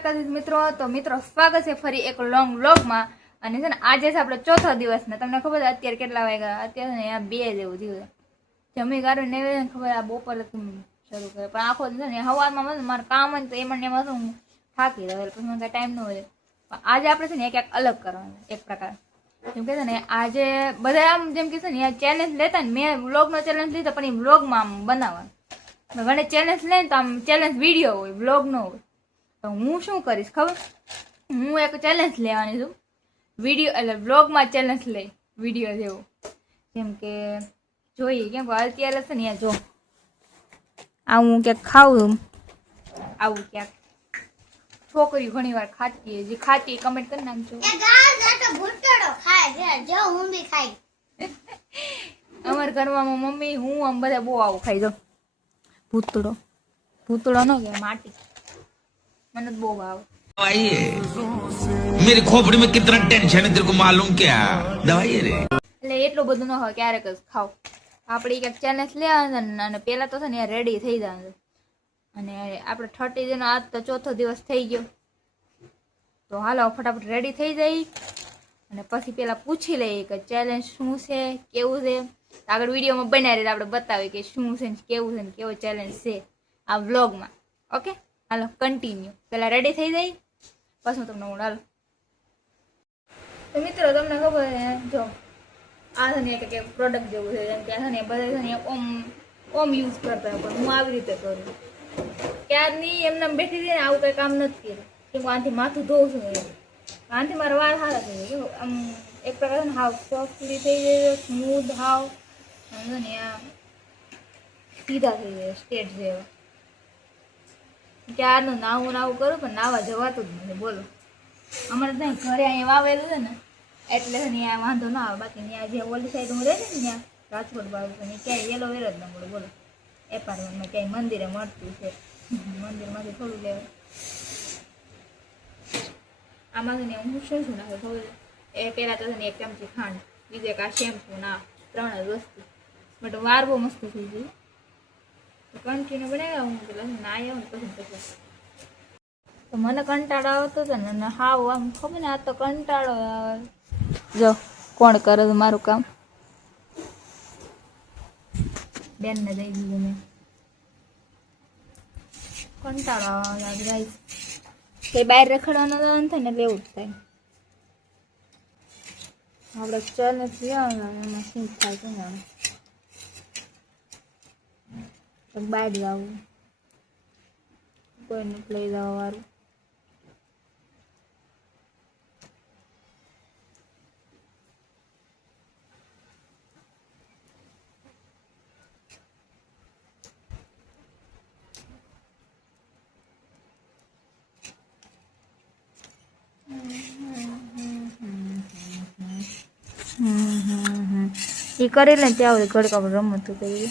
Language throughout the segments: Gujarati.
દ્વારકાધીશ મિત્રો. તો મિત્રો સ્વાગત છે ફરી એક લોંગ વ્લોગમાં. અને છે ને આજે છે આપણો ચોથો દિવસ ને તમને ખબર છે અત્યારે કેટલા વાગ્યા? અત્યારે ને આ 2 જેવું થયું. જમી ગારું ને ખબર આ બપોરે શરૂ કરે પણ આખો છે ને સવારમાં મારું કામ હોય તો એમાં એમાં શું થાકી રહ્યો પછી મને કાંઈ ટાઈમ ન હોય. પણ આજે આપણે છે ને એક અલગ કરવાનું એક પ્રકાર. જેમ કે છે ને આજે બધા આમ જેમ કે છે ને ચેલેન્જ લેતા ને મેં વ્લોગનો ચેલેન્જ લીધો પણ એ વ્લોગમાં આમ બનાવવાનું. ઘણે ચેલેન્જ લઈને તો આમ ચેલેન્જ વિડીયો હોય વ્લોગ ન હોય. તો હું શું કરીશ ખબર? હું એક ચેલેન્જ લેવાની છું વિડીયો એટલે વ્લોગમાં ચેલેન્જ લઈ વિડીયો જેવો. જેમ કે જોઈએ કેમ કે અત્યારે છે ને જો આવું ક્યાંક ખાવું આવું ક્યાંક છોકરીઓ ઘણી વાર ખાતી જે ખાતી કમેન્ટ કરી નાખજો. અમારા ઘરમાં મમ્મી હું આમ બધા બહુ આવું ખાઈ દો. ભૂતળો ભૂતળો ન કે માટી મને બહુ ભાવે. मेरी खोपड़ी में कितना टेंशन है तेरे को मालूम क्या? दवाई रे એટલે એટલું બધું ન હોય ક્યારેક જ ખાવ. આપણે એક ચેલેન્જ લેવાનું અને પેલા તો છે ને રેડી થઈ જવાનું. અને આપણે 30 દિન આજ તો ચોથો દિવસ થઈ ગયો. તો હાલો ફટાફટ રેડી થઈ જાય અને પછી પેલા પૂછી લઈએ કે ચેલેન્જ શું છે કેવું છે. આગળ વિડીયોમાં બનાવી આપણે બતાવીએ કે શું છે ને કેવું છે ને કેવો ચેલેન્જ છે આ વ્લોગમાં. ઓકે હાલો કન્ટિન્યુ. પેલા રેડી થઈ જાય પછી હું તમને હું હાલો. તો મિત્રો તમને ખબર છે જો આ છે ને એક પ્રોડક્ટ જેવું છે જેમ કે આ છે ને બધા છે ને ઓમ યુઝ કરતા હોય પણ હું આવી રીતે કરું. ક્યારની એમને બેઠી હતી ને આવું કંઈ કામ નથી કર્યું કેમ આનાથી માથું ધોઉં છું. આનાથી મારા વાળ સારા થઈ જાય આમ એક પ્રકાર ને હાવ સોફ્ટલી થઈ જાય સ્મૂધ હાવ ને આ સીધા થઈ જાય સ્ટેટ જેવા. ક્યારનું નાવું કરું પણ નાવા જવાતું જ નથી બોલો. અમારે ત્યાં ઘરે અહીંયા વાવેલું છે ને એટલે ત્યાં વાંધો ના આવે. બાકી ત્યાં જે ઓલી સાઈડ હું રહેતી ને ત્યાં રાજકોટ બાજુ ક્યાંય એલોવેરા જ ના મળે બોલો. એપાર્ટમેન્ટમાં ક્યાંય મંદિરે મળતું છે મંદિરમાંથી થોડું લેવું. આમાં છે ને હું શું નાખે ખબર એ પહેલાં તો છે ને 1 ચમચી ખાંડ બીજું એક આ શેમ્પુ ના 3 જ વસ્તુ બટ વાર બહુ મસ્ત થઈ ગઈ. કન્ટિન્યુ બનાવ્યા હું પેલા ના આવ્યા પછી તો મને કંટાળો આવતો હતો ને હાવ આમ ખબર ને આ તો કંટાળો આવે. જો કોણ કરે છે મારું કામ? બેનને દઈ દીધું મેં. કંટાળો આવે ગાઈસ. કઈ બહાર રખડવાનો ન થાય ને લેવું જ થાય. આપણે ચેલેન્જ એમાં શું થાય છે ને બહાર જવું કોઈને લઈ જવા વાળું. એ કરી લે ત્યાં ઘડીક આપણે રમતું કરીએ.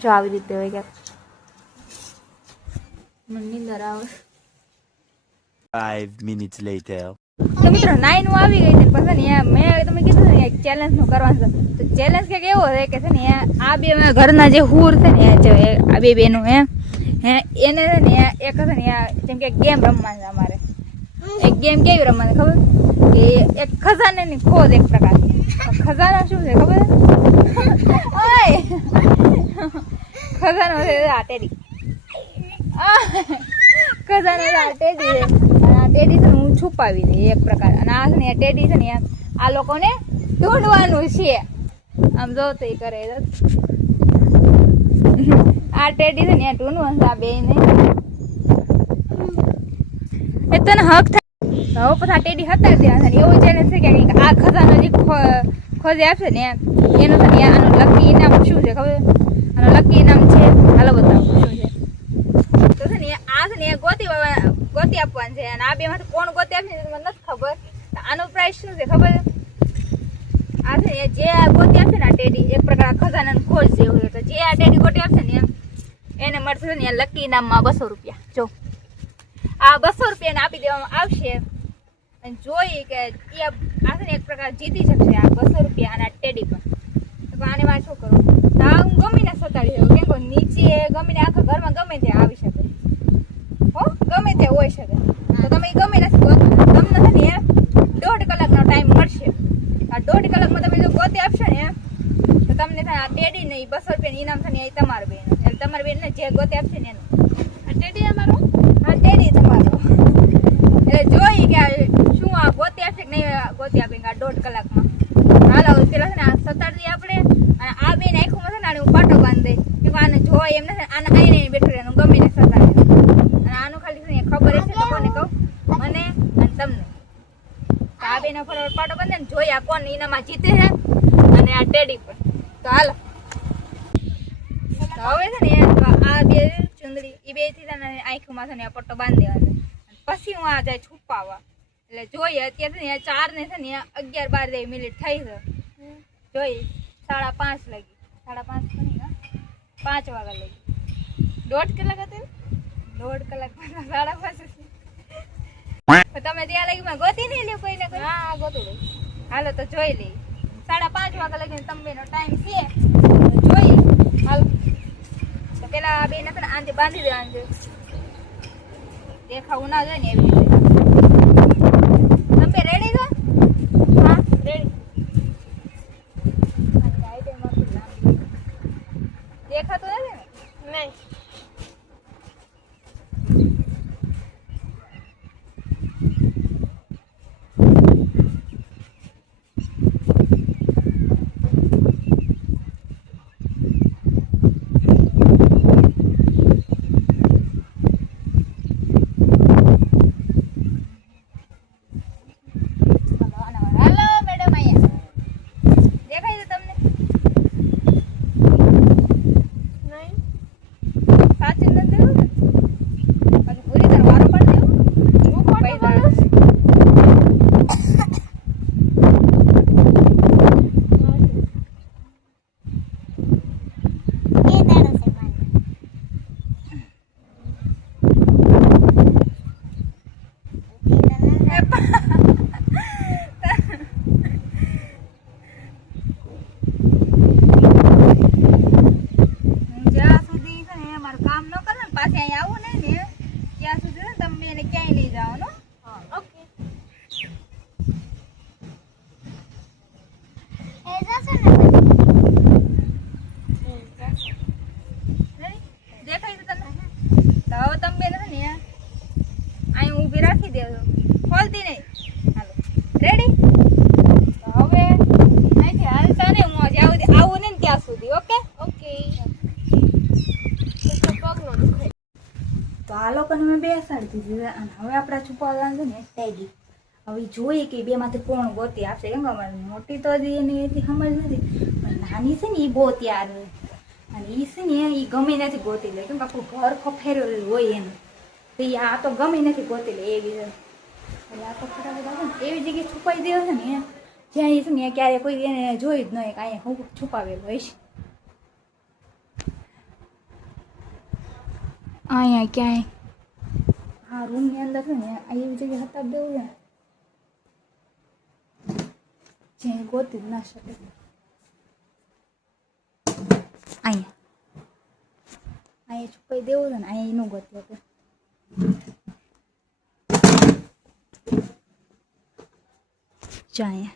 જો આવી રીતે હોય ક્યાંક મને નીંદર આવે. 5 minutes later. તો મિત્રો 9 આવી ગઈ છે પછી ને મેં તમે કીધું ને ચેલેન્જ નું કરવાનું છે. તો ચેલેન્જ કંઈક એવો છે કે છે ને આ બે ઘરના જે હુર છે ને આ બે બેનો એને છે ને એક છે ને જેમ કે ગેમ રમવાની છે અમારે. એક ગેમ કેવી રમવાની ખબર કે એક ખજાનાની ખોજ એક પ્રકાર. ખજાના શું છે ખબર? ઓય ખજાનો છે આ ટેડી. ખજાનો આ ટેડી છે. આ ટેડી છે હું છુપાવી દઈ એક પ્રકાર. અને આ છે ને ટેડી છે ને આ લોકોને ઢૂંઢવાનું છે. આમ જો તો એ કરે આ ટેડી છે ને ઢૂંઢવાનું છે આ બેને. એ તને હક થાય હવે પછી આ ટેડી હતાડી દેવા છે. એવું ચેલેન્જ છે કે આ ખજાનો જે ખોજે આપશે ને એનું છે ને આનું લકી ઇનામ શું છે ખબર? આનું લકી ઇનામ છે હાલો બતાવો શું છે. તો છે ને આ છે ને ગોતી આપવાનું છે અને આ બે માંથી કોણ ગોતી આપશે મને નથી ખબર. આનો પ્રાઇસ શું છે ખબર? આ છે ને જે આ ગોતી આપશે ને આ ટેડી એક પ્રકાર ખજાનાની ખોજ જેવું છે. તો જે આ ટેડી ગોતી આપશે ને એને મળશે ને લકી ઇનામમાં 200 રૂપિયા. જો આ 200 રૂપિયાને આપી દેવામાં આવશે અને જોઈએ કે આ છે ને એક પ્રકાર જીતી શકશે આ 200 રૂપિયા અને આ ટેડી પણ. તો આને મારે શું કરવું? તો હું ગમીને સતાડી દઉં કેમ કે નીચે ગમીને આખા ઘરમાં ગમે ત્યાં આવી શકે હો, ગમે ત્યાં હોઈ શકે. તો તમે ગમે નથી ગોતવાના. તમને છે ને 1.5 કલાકનો ટાઈમ મળશે. આ 1.5 કલાકમાં તમે જો ગોતી આપશો ને તો તમને થાય આ ટેડી નહીં 200 રૂપિયાનું ઇનામ થાય ને એ તમારું બેન એટલે તમારી બેનને જે ગોતી આપશે ને એનું. આ ટેડી અમારો? હા ટેડી તમારો. એટલે જોઈ કે શું આ ગોતી આપશે કે નહીં ગોતી આપે આ 1.5 કલાકમાં. હાલો પેલા છે ને આ સતાડી આપણે અને આ બેન આખું છે ને આને હું પાટો બાંધી દઈ કે આને જોઈ એમને છે આને આઈને બેઠું રહેવાનું ગમે ને સતાડી અને આનું ખાલી છે ને ખબર હશે તો કોને કહું મને અને તમને. આ બેન ફરવાર પાટો બાંધે ને જોઈ આ કોણ ઇનામમાં જીતે છે અને આ ટેડી પર. તો હાલો તો હવે છે ને આ બે ચુંદડી એ બે થી આંખમાં છે ને આ પટ્ટો બાંધી દેવાનો. પછી હું આ જાય છુપાવવા એટલે જોઈએ અત્યારે છે ને 4 ને છે ને 11-12 મિનિટ થઈ છે. જોઈ 5:30 લાગી 5:30 નહીં હા 5 વાગ્યા લાગી 1.5 કલાક હતી 1.5 કલાક 5:30. તમે ત્યાં લગી ગોતી નહીં લ્યો કોઈને કોઈ? હા ગોતું લઈ. હાલો તો જોઈ લઈ 5:30 વાગ્યા લગીને તમે ટાઈમ છે જોઈએ. હાલો તો પેલા આ બેને પણ આંધે બાંધી દેવાનું છે દેખાવું ના જાય ને એવી રીતે. તમે રેડી છો? હા રેડી. દેખાતું નથી ને? નહીં. ખોલતી નહીં. હાલો રેડી. હવે અહીંથી હાલતા ને હું જ્યાં સુધી આવું ને ત્યાં સુધી. Okay okay. પગનો દુખાય તો આ લોકોને મેં બેસાડી દીધી અને હવે આપણા છુપાવવાનું છે ને ટેગી. હવે જોઈએ કે બેમાંથી કોણ ગોતી આપશે. કેમ કે મોટી તો એની એટલી સમજ નથી પણ નાની છે ને એ બહુ તૈયાર હોય અને એ છે ને એ ગમે નથી ગોતી લે. કેમ કે આપણું ઘર ખફેરેલું હોય એનું તો આ તો ગમે નથી ગોતી લે એવી. એટલે આ તો ફટાફટ એવી જગ્યાએ છુપાઈ દેવો છે ને જ્યાં એ છે ને ક્યારે કોઈ એને જોઈ જ નહીં કે અહીંયા હું છુપાવેલું હોય છે. અહીંયા ક્યાંય આ રૂમની અંદર છે ને આ એવી જગ્યાએ હતાબ દેવું છે જ્યાં ગોતી જ ના શકે. અહીંયા છુપાઈ દેવું છે ને અહીંયા એનું ગોતી હતું. અહીંયા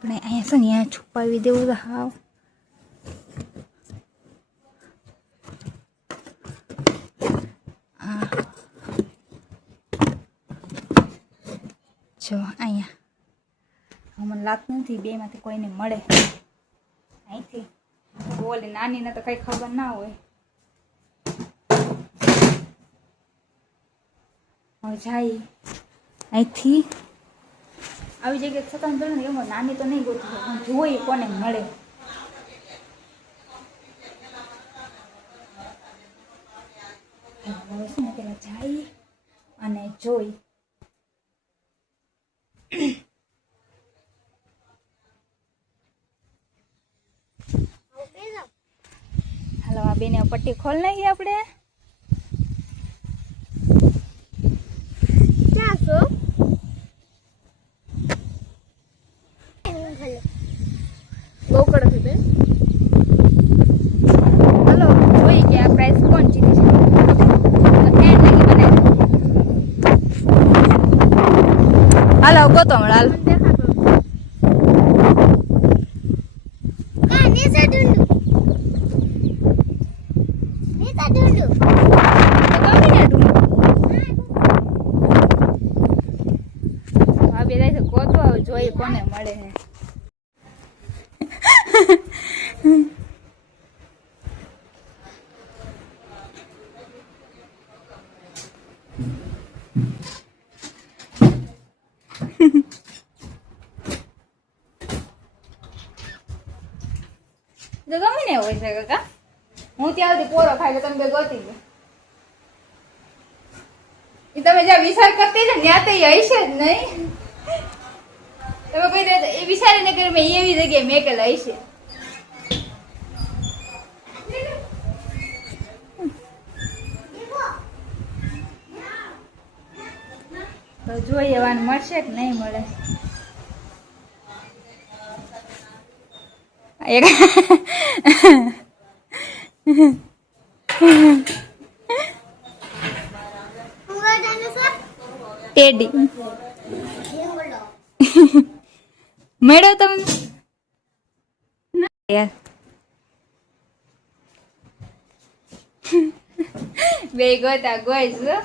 પણ અહીંયા છે ને અહીંયા છુપાવી દેવું તો હાવ. જો અહીંયા મને લાગતું નથી બેમાંથી કોઈને મળે. અહીંથી બોલે નાનીને તો કઈ ખબર ના હોય. હવે જાય અહીંથી આવી જગ્યાએ સ્વતંત્ર ને એમાં નાની તો નહીં ગોતી પણ જોઈએ કોને મળે. હવે છે ને પેલા જાય અને જોઈ. હાલો આ બેને પટ્ટી ખોલ નાખી આપણે. બહુ કડક છે બેન. હાલો ગોતો હમણાં ભાભી જાય છે ગોતો જોઈએ કોને મળે છે તો ગમે ને હોય છે કાકા હું ત્યાં સુધી પોરો ખાઈ તમે બે ગોતી ગયો એ તમે જ્યાં વિચાર કરતી છે ત્યાં તો એ હશે જ નહીં તમે કોઈ દે એ વિચારીને કે મેં એવી જગ્યાએ મેં કે હશે તો જોઈએ વાન મળશે કે નહીં મળે એક ટેડી મેળો તમને યાર બે ગોતા ગોઈ છો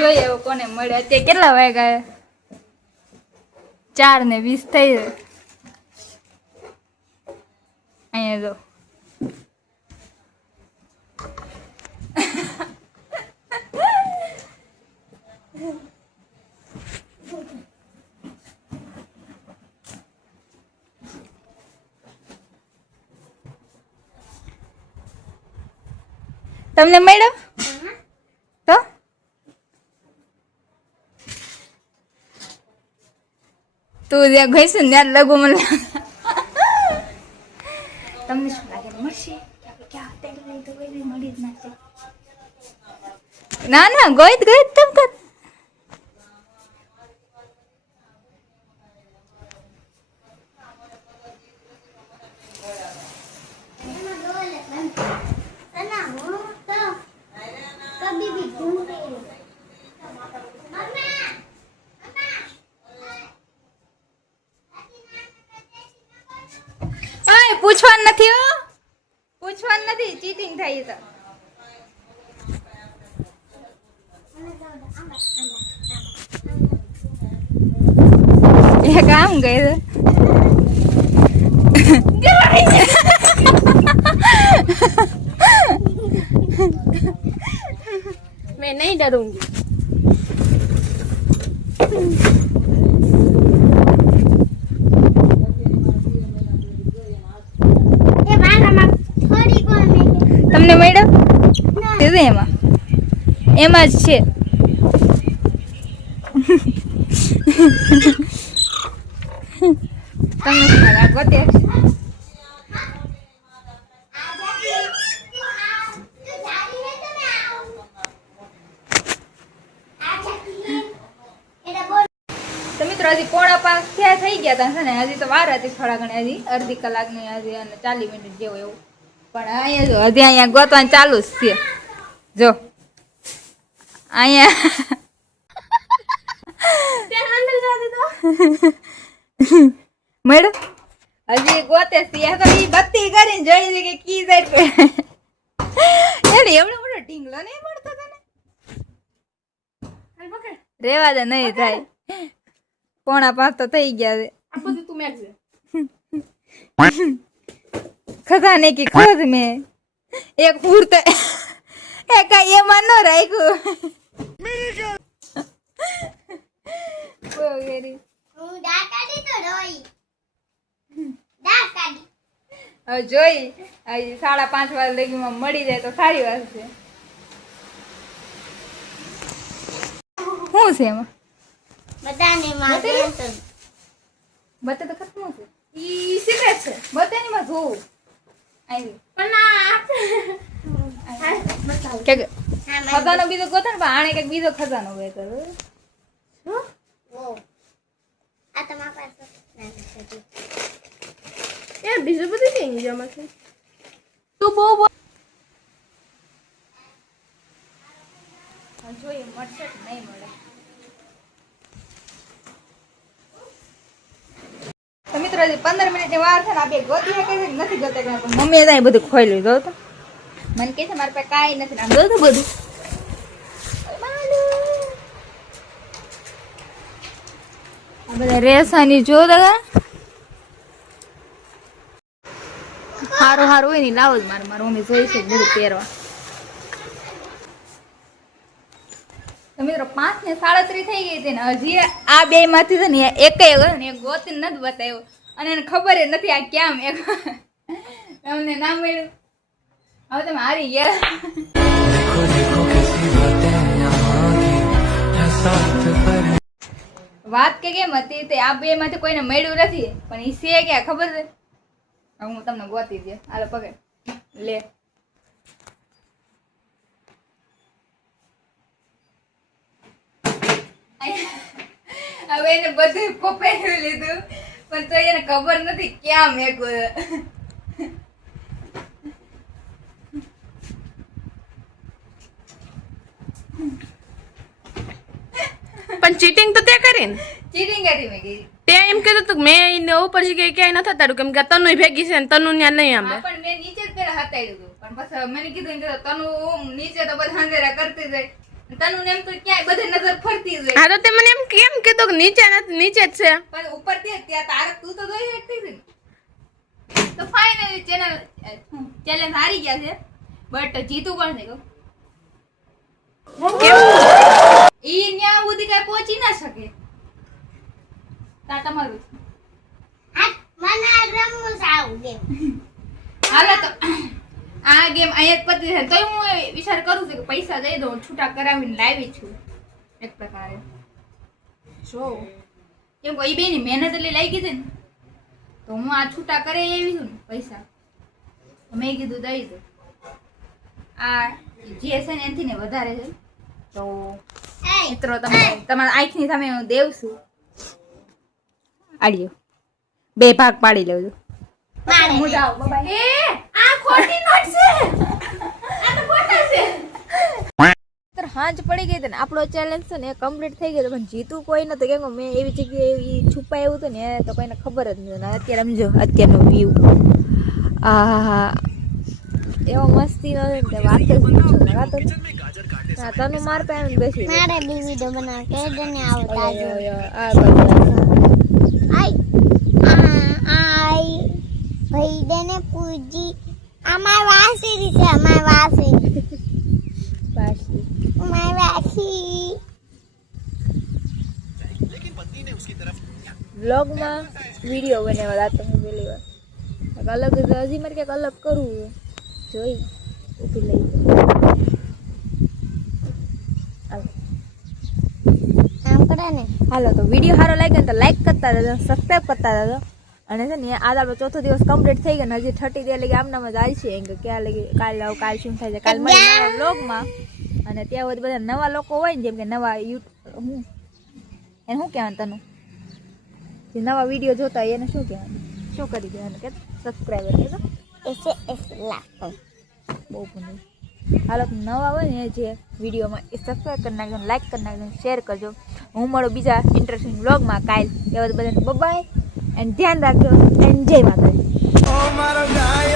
જોઈએ હવે કોને મળે અત્યારે કેટલા વાગ્યા 4:20 થઈ અહીંયા જો તમને મળ્યો તો તું જ્યાં ગઈ છે ને ત્યાં લગો મને તમને શું લાગે મળશે મળી જ નાખશે ના ના ગઈ તમ કર પૂછવાનું નથી હો પૂછવાનું નથી ચીટિંગ થાય તો એક આમ ગઈ मैं नहीं डरूंगी તમને મળ્યો એમાં એમાં જ છે તમને શું લાગો તે તો મિત્રો હજી 4:05 થઈ ગયા હતા છે ને હજી તો વાર હતી થોડા ઘણી હજી અડધી કલાકની હજી અને 40 મિનિટ જેવું એવું પણ અહીંયા જો હજી અહીંયા ગોતવાનું ચાલુ જ છે જો મેડમ હજી ગોતે છે તો ઈ બત્તી કરીને જોઈ છે કે કી જાય એટલે એવડો મોટો ઢીંગલો નહીં મળતો તને રેવા દે નહીં થાય 4:05 તો થઈ ગયા છે ખજાને કી ખોજ મેં એક પૂરતે એક એમાં ન રાખ્યું હવે જોઈ 5:30 વાગે લગીમાં મળી જાય તો સારી વાત છે શું છે એમાં બતા તો ખતમ છે ઈ સિક્રેટ છે બતાની માં જોવું આવી પણ કે ખજાનો બીજો ગોતો ને પણ આણે કઈક બીજો ખજાનો હોય તો એ બીજું બધું કઈ નહીં જમાશે. તું બહુ જોઈએ મળશે કે નહીં મળે. તો મિત્રો હજી 15 મિનિટની વાર છે ને આ બે ગોતી શકે છે કે નથી ગોતે કે પણ મમ્મીએ ત્યાં બધું ખોઈ લીધું તો મને કહે છે મારા પાસે કાંઈ નથી આમ જોયું બધું આ બધા રેસાની જો દાદા સારું સારું હોય ને લાવો જ મારી મમ્મી જોઈ છે બધું પહેરવા. તો મિત્રો 5 ને 37 થઈ ગઈ હતી ને હજી આ બે માંથી છે ને એકેય ગયો ને એક ગોતી નથી બતાવ્યો અને એને ખબર જ નથી આ ક્યાં એક તમને ના મળ્યું. હવે તમે હારી ગયા. વાત કે કેમ હતી તે આ બે માંથી કોઈને મળ્યું નથી પણ એ છે ક્યાં ખબર છે. હવે હું તમને ગોતી દે હાલો પકડ લે. હવે એને બધું પપાઈ લીધું પણ તો એને ખબર નથી ક્યાં મેકવું. પણ ચીટિંગ તો તે કરીને ચીટિંગ કરી મેં કીધી. તે એમ કીધું તું મેં એને ઉપર જગ્યાએ ક્યાંય નથી હતાડ્યું કેમ કે તનુ ભેગી છે ને તનુ ત્યાં નહીં આંબે. હા, પણ મેં નીચે જ પેલા હતાડ્યું હતું પણ પછી મને કીધું કે તનુ નીચે તો બધા અંધેરા કરતી જાય તનુ ને એમ તો ક્યાંય બધે નજર ફરતી જ હોય. હા તો તે મને એમ કેમ કીધું કે નીચે નથી નીચે જ છે. પણ ઉપર ત્યાં તારક તું તો જોઈ શકતી હતી ને. તો ફાઇનલી ચેલેન્જ હારી ગયા છે બટ જીતું કોણ છે કહું ઈ ન્યા સુધી કઈ પહોંચી ના શકે. તા તમારું હાલો તો આ ગેમ અહીંયા જ પતી છે તોય હું વિચાર કરું છું કે પૈસા દઈ દઉં છૂટા કરાવીને લાવી છું એક પ્રકારે જો કેમ કે એ બેની મહેનત એટલે લાગી હતી ને તો હું આ છૂટા કરે એવી છું ને પૈસા મેં કીધું દઈ દઉં. આ જે છે ને એનાથી ને વધારે છે તો મિત્રો તમે તમારા આંખની સામે હું દેવ છું. આડ્યો બે ભાગ પાડી લેજો. હાંજ પડી ગઈ ને આપણો ચેલેન્જ છે ને કમ્પ્લીટ થઈ ગયો પણ જીતું કોઈ નતું કેમ કે મેં એવી જગ્યાએ છુપાયું હતું ને તો કોઈને ખબર જ નથી. અત્યારે સમજો અત્યારનો વ્યૂ આ એવો મસ્તી નો ને વાત જ પૂછો વાત હા તને માર પે આવીને બેસી મારે બી વિડિયો બનાવ કે દને આવતા આ બધા આઈ ભાઈ દેને પૂજી અમાર વાસી છે અમાર વાસી પાછી અમાર વાસી વ્લોગમાં વિડીયો બનાવવા રાત હું પેલી વાર અલગ હજી મારે ક્યાંક અલગ કરવું જોઈ ઊભી લઈ આમ કરે ને હાલો તો વિડીયો સારો લાગ્યો ને તો લાઈક કરતા રહેજો સબસ્ક્રાઈબ કરતા રહેજો અને છે ને આજ આપણો ચોથો દિવસ કમ્પ્લીટ થઈ ગયો ને હજી 30 ડે લગી આમનામ જ આવી છે એમ કે ક્યાં લગી કાલ શું થાય છે કાલ મળીએ નવા વ્લોગમાં અને ત્યાં સુધી બધા નવા લોકો હોય ને જેમ કે નવા યુટ્યુબ હું એને શું કહેવાનું તને જે નવા વિડીયો જોતા હોય એને શું કહેવાનું શું કરી દેવાનું કે સબસ્ક્રાઈબર કહેતો એસે એસ લાખો બહુ પણ હાલો નવા હોય ને જે વિડીયોમાં એ સબસ્ક્રાઈબ કરી નાખજો લાઈક કરી નાખજો શેર કરજો. હું મળું બીજા ઇન્ટરેસ્ટિંગ વ્લોગમાં કાલ એવા બધાને બાય એન્ડ ધ્યાન રાખજો એન્ડ જય માતાજી.